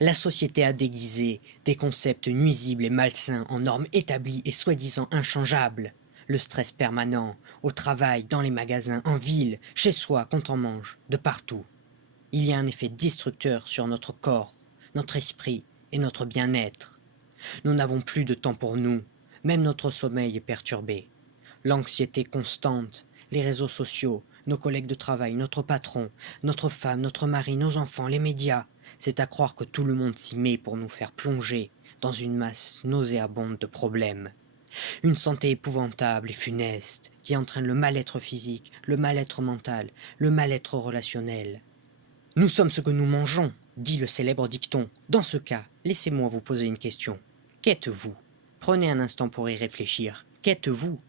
La société a déguisé des concepts nuisibles et malsains en normes établies et soi-disant inchangeables. Le stress permanent, au travail, dans les magasins, en ville, chez soi, quand on mange, de partout. Il y a un effet destructeur sur notre corps, notre esprit et notre bien-être. Nous n'avons plus de temps pour nous, même notre sommeil est perturbé. L'anxiété constante, les réseaux sociaux, nos collègues de travail, notre patron, notre femme, notre mari, nos enfants, les médias, c'est à croire que tout le monde s'y met pour nous faire plonger dans une masse nauséabonde de problèmes. Une santé épouvantable et funeste qui entraîne le mal-être physique, le mal-être mental, le mal-être relationnel. Nous sommes ce que nous mangeons, dit le célèbre dicton. Dans ce cas, laissez-moi vous poser une question. Qu'êtes-vous? Prenez un instant pour y réfléchir. Qu'êtes-vous?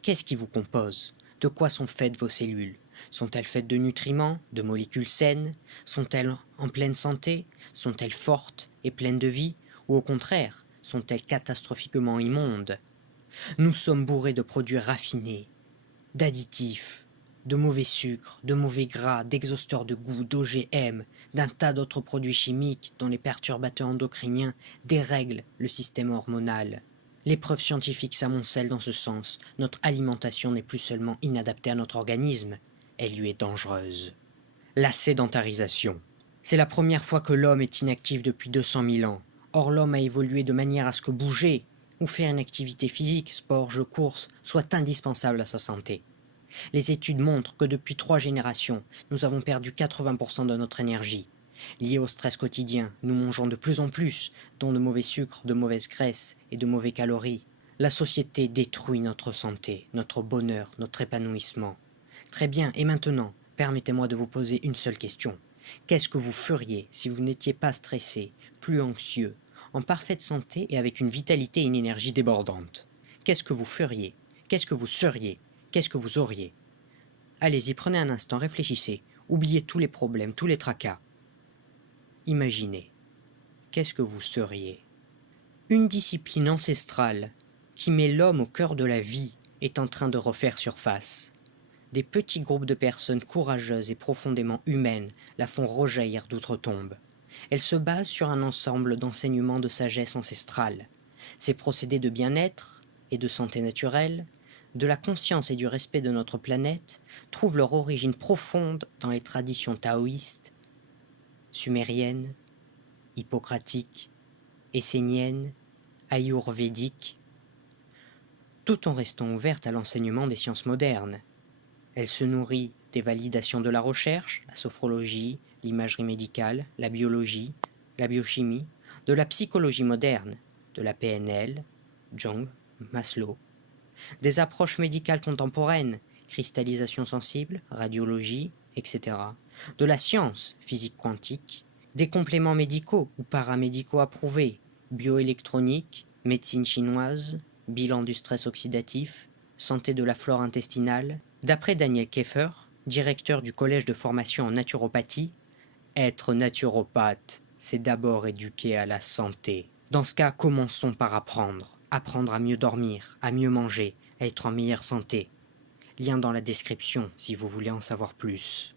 Qu'est-ce qui vous compose? De quoi sont faites vos cellules? Sont-elles faites de nutriments, de molécules saines? Sont-elles en pleine santé? Sont-elles fortes et pleines de vie? Ou au contraire, sont-elles catastrophiquement immondes? Nous sommes bourrés de produits raffinés, d'additifs, de mauvais sucres, de mauvais gras, d'exhausteurs de goût, d'OGM, d'un tas d'autres produits chimiques dont les perturbateurs endocriniens dérèglent le système hormonal. Les preuves scientifiques s'amoncellent dans ce sens. Notre alimentation n'est plus seulement inadaptée à notre organisme, elle lui est dangereuse. La sédentarisation. C'est la première fois que l'homme est inactif depuis 200 000 ans. Or l'homme a évolué de manière à ce que bouger, ou faire une activité physique, sport, jeux, courses, soit indispensable à sa santé. Les études montrent que depuis 3 générations, nous avons perdu 80% de notre énergie. Lié au stress quotidien, nous mangeons de plus en plus, dont de mauvais sucres, de mauvaises graisses et de mauvais calories. La société détruit notre santé, notre bonheur, notre épanouissement. Très bien, et maintenant, permettez-moi de vous poser une seule question. Qu'est-ce que vous feriez si vous n'étiez pas stressé, plus anxieux, en parfaite santé et avec une vitalité et une énergie débordantes? Qu'est-ce que vous feriez? Qu'est-ce que vous seriez? Qu'est-ce que vous auriez? Allez-y, prenez un instant, réfléchissez. Oubliez tous les problèmes, tous les tracas. Imaginez. Qu'est-ce que vous seriez? Une discipline ancestrale qui met l'homme au cœur de la vie est en train de refaire surface. Des petits groupes de personnes courageuses et profondément humaines la font rejaillir d'outre-tombe. Elle se base sur un ensemble d'enseignements de sagesse ancestrale. Ces procédés de bien-être et de santé naturelle, de la conscience et du respect de notre planète, trouvent leur origine profonde dans les traditions taoïstes, sumériennes, hippocratiques, esséniennes, ayurvédiques, tout en restant ouverte à l'enseignement des sciences modernes. Elle se nourrit des validations de la recherche, la sophrologie, l'imagerie médicale, la biologie, la biochimie, de la psychologie moderne, de la PNL, Jung, Maslow, des approches médicales contemporaines, cristallisation sensible, radiologie, etc., de la science, physique quantique, des compléments médicaux ou paramédicaux approuvés, bioélectronique, médecine chinoise, bilan du stress oxydatif, santé de la flore intestinale. D'après Daniel Keffer, directeur du collège de formation en naturopathie, être naturopathe, c'est d'abord éduquer à la santé. Dans ce cas, commençons par apprendre. Apprendre à mieux dormir, à mieux manger, à être en meilleure santé. Lien dans la description si vous voulez en savoir plus.